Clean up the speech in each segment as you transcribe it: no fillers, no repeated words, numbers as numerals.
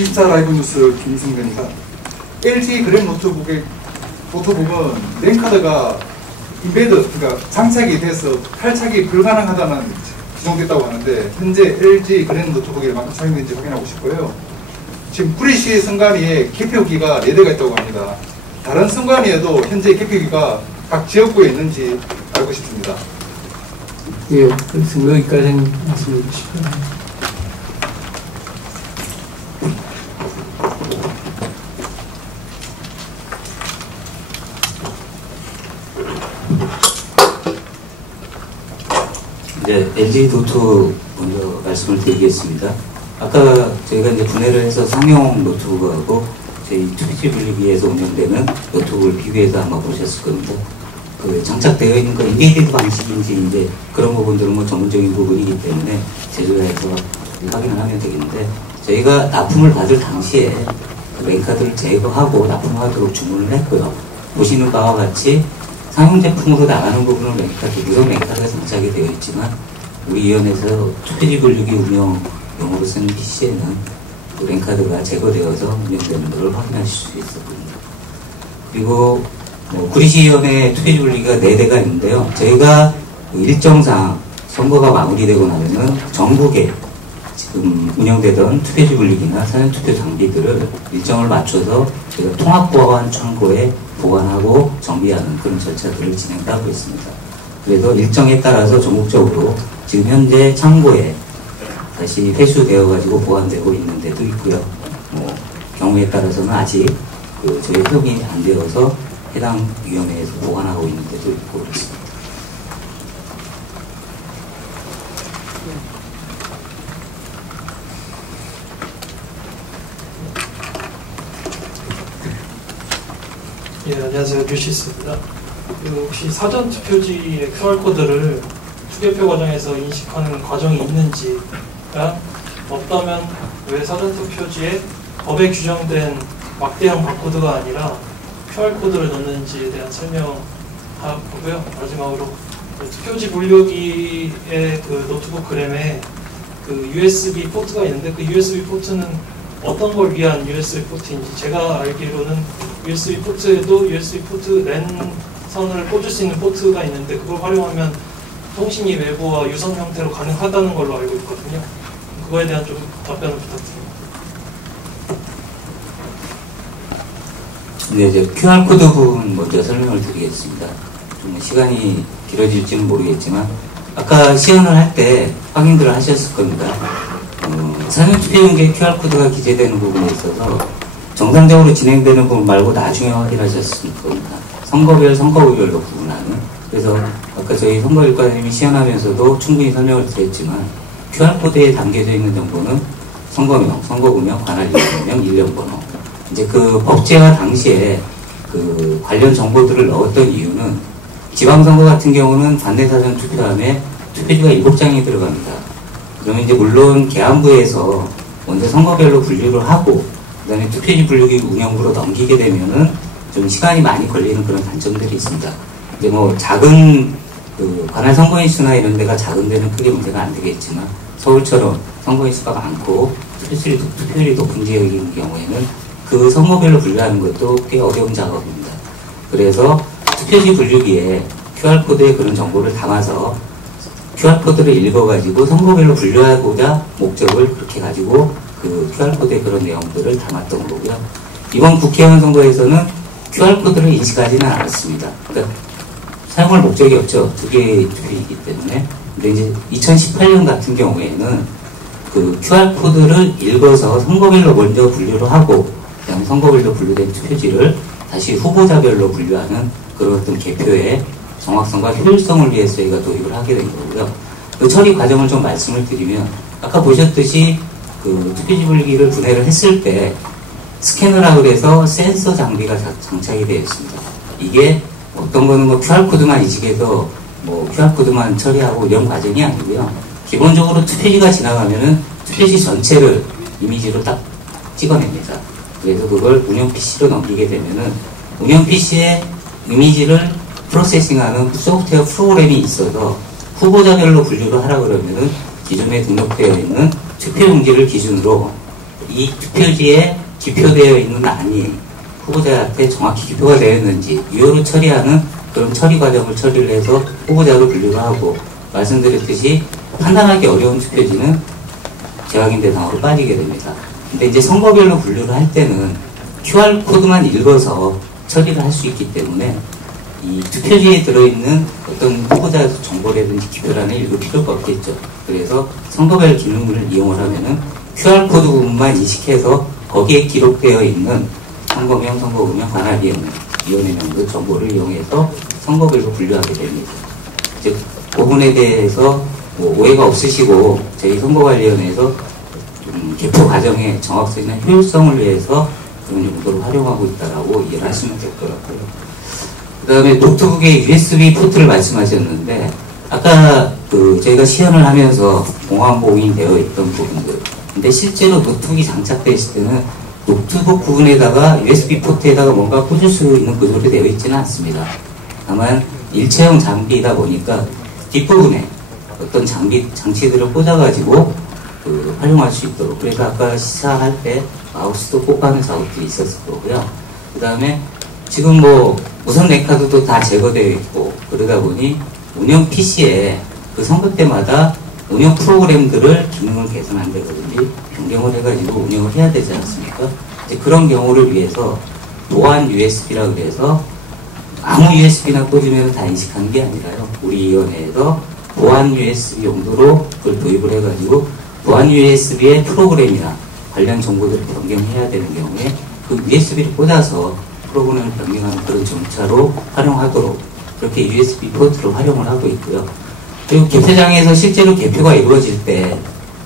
24 라이브 뉴스 김승근입니다. LG 그램 노트북은 랜카드가 인베드, 그러니까 장착이 돼서 탈착이 불가능하다는 지정됐다고 하는데, 현재 LG 그램 노트북에 만큼 사용되는지 확인하고 싶고요. 지금 브리시 성관위에 개표기가 4대가 있다고 합니다. 다른 성관위에도 현재 개표기가 각 지역구에 있는지 알고 싶습니다. 예, 그래서 여기까지 말씀드리고 싶어요. 네, LG 노트 먼저 말씀을 드리겠습니다. 아까 저희가 이제 분해를 해서 상용 노트북하고 저희 2PC 분리기에서 운영되는 노트북을 비교해서 아마 보셨을 겁니다. 그 장착되어 있는 건 인베디드 방식인지 이제 그런 부분들은 뭐 전문적인 부분이기 때문에 제조사에서 확인을 하면 되겠는데, 저희가 납품을 받을 당시에 그 랜카드를 제거하고 납품하도록 주문을 했고요. 보시는 바와 같이 상용 제품으로 나가는 부분은 랜카드, 무선 랜카드가 장착이 되어 있지만, 우리 위원회에서 2PC 분리기 운영용으로 쓰는 PC에는 그 랜카드가 제거되어서 운영되는 것을 확인하실 수 있었습니다. 그리고 구리시위원회 2PC 분리기가 4대가 있는데요. 저희가 일정상 선거가 마무리되고 나면은 전국에 지금 운영되던 2PC 분리기나 사전 투표 장비들을 일정을 맞춰서 저희가 통합보안 창고에 보관하고 정비하는 그런 절차들을 진행하고 있습니다. 그래서 일정에 따라서 전국적으로 지금 현재 창고에 다시 회수되어가지고 보관되고 있는 데도 있고요. 경우에 따라서는 아직 저희 협의가 안 되어서 해당 위원회에서 보관하고 있는 데도 있고 그렇습니다. 예, 안녕하세요. 뉴시스입니다. 혹시 사전투표지의 QR코드를 투개표 과정에서 인식하는 과정이 있는지가 없다면 왜 사전투표지에 법에 규정된 막대형 바코드가 아니라 QR코드를 넣는지에 대한 설명하고요. 마지막으로 투표지 분류기의 그 노트북 그램에 그 USB 포트가 있는데, 그 USB 포트는 어떤 걸 위한 USB 포트인지, 제가 알기로는 USB 포트에도 USB 포트 랜 선을 꽂을 수 있는 포트가 있는데, 그걸 활용하면 통신이 외부와 유선 형태로 가능하다는 걸로 알고 있거든요. 그거에 대한 좀 답변을 부탁드립니다. 네, 이제 QR코드 부분 먼저 설명을 드리겠습니다. 좀 시간이 길어질지는 모르겠지만, 아까 시연을 할 때 확인들을 하셨을 겁니다. 사전투표용기에 QR코드가 기재되는 부분에 있어서 정상적으로 진행되는 부분 말고 나중에 확인하셨을 겁니다. 선거별로 구분하는. 그래서 아까 저희 선거일과님이 시연하면서도 충분히 설명을 드렸지만, QR코드에 담겨져 있는 정보는 선거명, 선거구명, 관할 일정명, 일련번호. 이제 그 법제화 당시에 그 관련 정보들을 넣었던 이유는, 지방선거 같은 경우는 관내사전 투표함에 투표지가 7장이 들어갑니다. 그러면 이제 물론 계안부에서 먼저 선거별로 분류를 하고 그 다음에 투표지 분류기 운영부로 넘기게 되면은 좀 시간이 많이 걸리는 그런 단점들이 있습니다. 이제 뭐 작은 그 관할 선거인수나 이런 데가 작은 데는 크게 문제가 안 되겠지만, 서울처럼 선거인수가 많고 투표율이 높은 지역인 경우에는 그 선거별로 분류하는 것도 꽤 어려운 작업입니다. 그래서 투표지 분류기에 QR코드에 그런 정보를 담아서 QR코드를 읽어가지고 선거별로 분류하고자 목적을 그렇게 가지고 그 QR코드에 그런 내용들을 담았던 거고요. 이번 국회의원 선거에서는 QR코드를 인식하지는 않았습니다. 그러니까 사용할 목적이 없죠. 두 개의 투표이기 때문에. 근데 이제 2018년 같은 경우에는 그 QR코드를 읽어서 선거별로 먼저 분류를 하고, 그다음에 선거별로 분류된 투표지를 다시 후보자별로 분류하는 그런 어떤 개표의 정확성과 효율성을 위해서 저희가 도입을 하게 된 거고요. 그 처리 과정을 좀 말씀을 드리면, 아까 보셨듯이 그 투표지 분리기를 분해를 했을 때 스캐너라고 해서 센서 장비가 장착이 되어 있습니다. 이게 어떤 거는 뭐 QR코드만 인식해서 뭐 QR코드만 처리하고 이런 과정이 아니고요. 기본적으로 투표지가 지나가면은 투표지 전체를 이미지로 딱 찍어냅니다. 그래서 그걸 운영 PC로 넘기게 되면은 운영 PC에 이미지를 프로세싱하는 소프트웨어 프로그램이 있어서 후보자별로 분류를 하라 그러면은 기존에 등록되어 있는 투표용지를 기준으로 이 투표지에 기표되어 있는 안이 후보자한테 정확히 기표가 되었는지 유효로 처리하는 그런 처리 과정을 처리를 해서 후보자로 분류를 하고, 말씀드렸듯이 판단하기 어려운 투표지는 재확인 대상으로 빠지게 됩니다. 근데 이제 선거별로 분류를 할 때는 QR코드만 읽어서 처리를 할 수 있기 때문에 이 투표지에 들어있는 어떤 후보자 정보라든지 기표란을 읽을 필요가 없겠죠. 그래서 선거별 기능을 이용을 하면은 QR코드 부분만 인식해서 거기에 기록되어 있는 선거명, 선거구명, 관할위원회명부 정보를 이용해서 선거별로 분류하게 됩니다. 즉, 그 부분에 대해서 뭐 오해가 없으시고 저희 선거관리위원회에서 개표 과정의 정확성이나 효율성을 위해서 그런 용도로 활용하고 있다라고 이해를 하시면 될 것 같고요. 그 다음에 노트북의 USB 포트를 말씀하셨는데, 아까 저희가 시연을 하면서 공항보호인 되어 있던 부분들, 근데 실제로 노트북이 장착되어 있을 때는 노트북 부분에다가 USB 포트에다가 뭔가 꽂을 수 있는 구조로 되어 있지는 않습니다. 다만 일체형 장비이다 보니까 뒷부분에 어떤 장치들을 꽂아가지고 활용할 수 있도록, 그래서 아까 시사할 때 마우스도 꽂아가는 작업들이 있었을 거고요. 그 다음에 지금 뭐 무선 랜카드도 다 제거되어 있고, 그러다 보니 운영 PC에 그 선거 때마다 운영 프로그램들을 기능을 개선한다든지 변경을 해가지고 운영을 해야 되지 않습니까? 이제 그런 경우를 위해서 보안 USB라고 해서 아무 USB나 꽂으면 다 인식하는 게 아니라요. 우리 위원회에서 보안 USB 용도로 그걸 도입을 해가지고 보안 USB의 프로그램이나 관련 정보들을 변경해야 되는 경우에 그 USB를 꽂아서 프로그램을 변경하는 그런 정차로 활용하도록 그렇게 USB 포트로 활용을 하고 있고요. 그리고 개표장에서 실제로 개표가 이루어질 때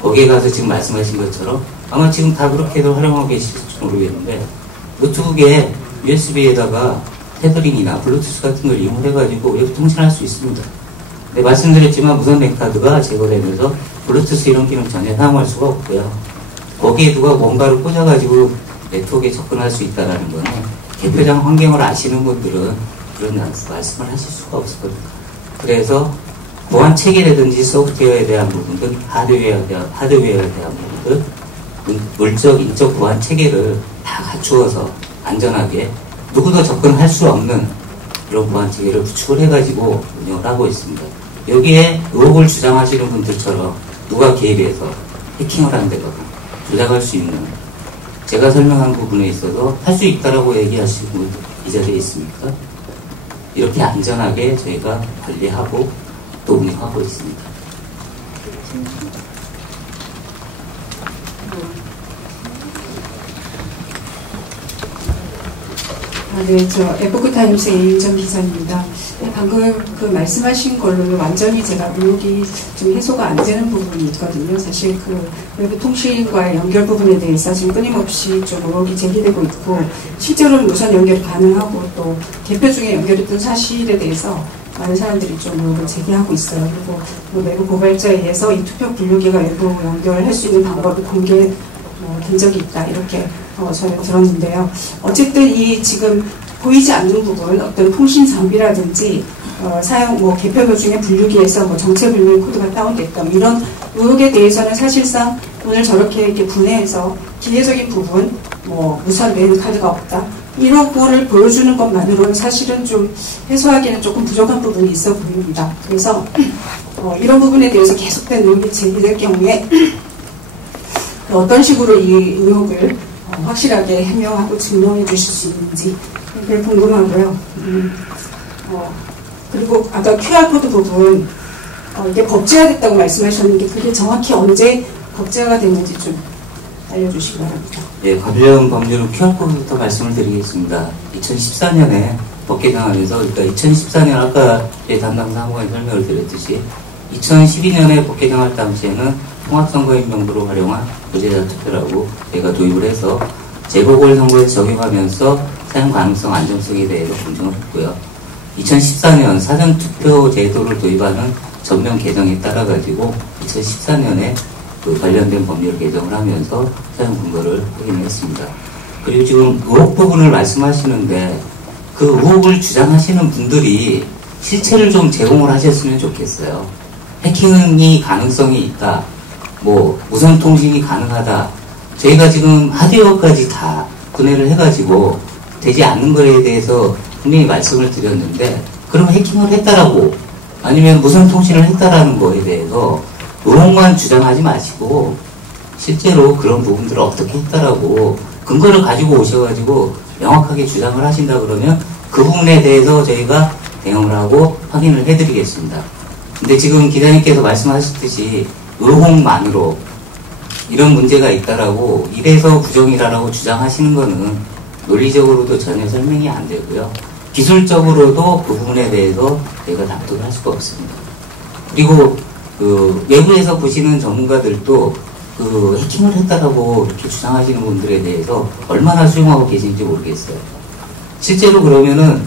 거기에 가서 지금 말씀하신 것처럼 아마 지금 다 그렇게도 활용하고 계실지 모르겠는데, 노트북에 USB에다가 테더링이나 블루투스 같은 걸 이용해가지고 이렇게 통신할 수 있습니다. 근데 말씀드렸지만 무선 랜카드가 제거되면서 블루투스 이런 기능 전혀 사용할 수가 없고요. 거기에 누가 뭔가를 꽂아가지고 네트워크에 접근할 수 있다는 거는 개표장 환경을 아시는 분들은 그런 말씀을 하실 수가 없을 겁니다. 그래서 보안 체계라든지 소프트웨어에 대한 부분들, 하드웨어에 대한 부분들, 물적, 인적 보안 체계를 다 갖추어서 안전하게 누구도 접근할 수 없는 그런 보안 체계를 구축을 해가지고 운영을 하고 있습니다. 여기에 의혹을 주장하시는 분들처럼 누가 개입해서 해킹을 한다거나 조작할 수 있는, 제가 설명한 부분에 있어서 할 수 있다라고 얘기하시는 분 이 자리에 있습니까? 이렇게 안전하게 저희가 관리하고 또 운영하고 있습니다. 네, 저 에포크타임스의 이인정 기자입니다. 네, 방금 그 말씀하신 걸로 완전히 제가 의혹이 좀 해소가 안 되는 부분이 있거든요. 사실 그 외부 통신과의 연결 부분에 대해서 지금 끊임없이 좀 의혹이 제기되고 있고, 실제로는 무선 연결이 가능하고 또 개표 중에 연결했던 사실에 대해서 많은 사람들이 좀 의혹을 제기하고 있어요. 그리고 뭐 내부 고발자에 의해서 이 투표 분류기가 외부 연결할 수 있는 방법을 공개된 적이 있다, 이렇게 저는 들었는데요. 어쨌든 이 지금 보이지 않는 부분, 어떤 통신 장비라든지 사용 개표표 중에 분류기에서 정체불명 코드가 다운됐다, 이런 의혹에 대해서는 사실상 오늘 저렇게 이렇게 분해해서 기계적인 부분, 무선 메인 카드가 없다, 이런 거를 보여주는 것만으로는 사실은 좀 해소하기에는 조금 부족한 부분이 있어 보입니다. 그래서 이런 부분에 대해서 계속된 의혹이 제기될 경우에 어떤 식으로 이 의혹을 확실하게 해명하고 증명해 주실 수 있는지 그게 궁금하고요. 그리고 아까 QR코드 부분, 이게 법제화됐다고 말씀하셨는데 그게 정확히 언제 법제화가 됐는지 좀 알려주시기 바랍니다. 예, 관련 법률은 QR코드부터 말씀을 드리겠습니다. 2014년에 법 개정하면서, 그러니까 2014년 아까 담당 사무관이 설명을 드렸듯이 2012년에 법 개정할 당시에는 통합선거인 명부로 활용한 부재자 투표라고 저희가 도입을 해서 재보궐선거에 적용하면서 사용 가능성, 안정성에 대해서 검증을 했고요. 2014년 사전투표 제도를 도입하는 전면 개정에 따라 가지고 2014년에 그 관련된 법률 개정을 하면서 사용 근거를 확인했습니다. 그리고 지금 의혹 부분을 말씀하시는데 그 의혹을 주장하시는 분들이 실체를 좀 제공을 하셨으면 좋겠어요. 해킹이 가능성이 있다, 무선 통신이 가능하다, 저희가 지금 하드웨어까지 다 분해를 해가지고 되지 않는 거에 대해서 분명히 말씀을 드렸는데, 그러면 해킹을 했다라고 아니면 무선 통신을 했다라는 거에 대해서 의혹만 주장하지 마시고 실제로 그런 부분들을 어떻게 했다라고 근거를 가지고 오셔가지고 명확하게 주장을 하신다 그러면 그 부분에 대해서 저희가 대응을 하고 확인을 해드리겠습니다. 근데 지금 기자님께서 말씀하셨듯이 의혹만으로 이런 문제가 있다라고 이래서 부정이라고 주장하시는 거는 논리적으로도 전혀 설명이 안 되고요. 기술적으로도 그 부분에 대해서 저희가 납득을 할 수가 없습니다. 그리고 그 외부에서 보시는 전문가들도 그 해킹을 했다라고 이렇게 주장하시는 분들에 대해서 얼마나 수용하고 계신지 모르겠어요. 실제로 그러면은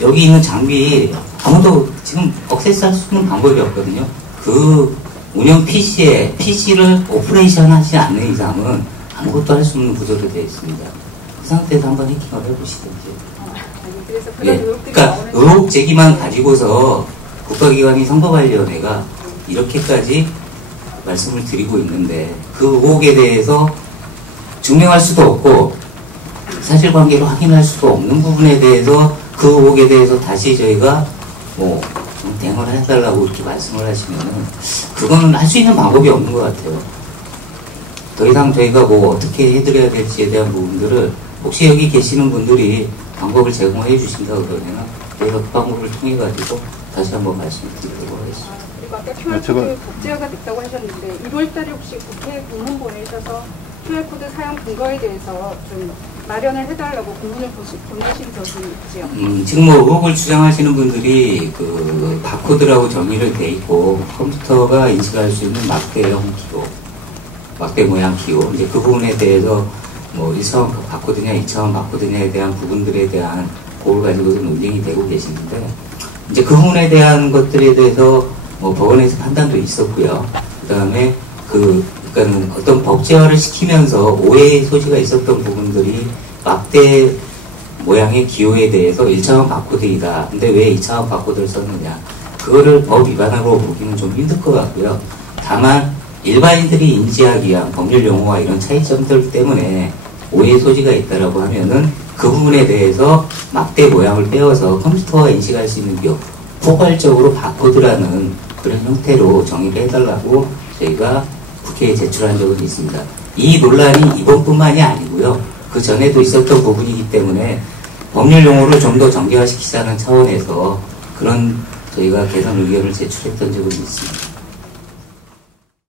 여기 있는 장비 아무도 지금 억세스할 수 있는 방법이 없거든요. 그 운영 PC를 오퍼레이션 하지 않는 이상은 아무것도 할 수 없는 구조로 되어 있습니다. 그 상태에서 한번 해킹을 해보시든지. 예, 그러니까 의혹 제기만 가지고서 국가기관이 선거관리위원회가 이렇게까지 말씀을 드리고 있는데 그 의혹에 대해서 증명할 수도 없고 사실관계로 확인할 수도 없는 부분에 대해서 그 의혹에 대해서 다시 저희가 뭐 대응을 해달라고 이렇게 말씀을 하시면은 그거는 할 수 있는 방법이 없는 것 같아요. 더 이상 저희가 뭐 어떻게 해드려야 될지에 대한 부분들을 혹시 여기 계시는 분들이 방법을 제공해 주신다 그러면 저희가 그 방법을 통해 가지고 다시 한번 말씀드리도록 하겠습니다. 그리고 아까 QR코드 복제화가 됐다고 하셨는데 1월달에 혹시 국회에 공문 보내셔서 QR코드 사용 근거에 대해서 좀 마련을 해달라고 공문을 보내신 적이 있지요? 지금 뭐 의혹을 주장하시는 분들이 그 바코드라고 정의를 돼 있고 컴퓨터가 인식할 수 있는 막대형 기호, 막대 모양 기호, 이제 그 부분에 대해서 뭐 1차원 바코드냐 2차원 바코드냐에 대한 부분들에 대한 그걸 가지고도 논쟁이 되고 계시는데 이제 그 부분에 대한 것들에 대해서 뭐 법원에서 판단도 있었고요. 그 다음에 그러니까는 어떤 법제화를 시키면서 오해의 소지가 있었던 부분들이 막대 모양의 기호에 대해서 1차원 바코드이다. 근데 왜 2차원 바코드를 썼느냐. 그거를 법 위반으로 보기는 좀 힘들 것 같고요. 다만 일반인들이 인지하기 위한 법률 용어와 이런 차이점들 때문에 오해의 소지가 있다라고 하면은 그 부분에 대해서 막대 모양을 떼어서 컴퓨터가 인식할 수 있는 기호, 포괄적으로 바코드라는 그런 형태로 정의를 해달라고 저희가 국회에 제출한 적은 있습니다. 이 논란이 이번뿐만이 아니고요. 그 전에도 있었던 부분이기 때문에 법률 용어를 좀 더 정교화시키자는 차원에서 그런 저희가 개선 의견을 제출했던 적은 있습니다.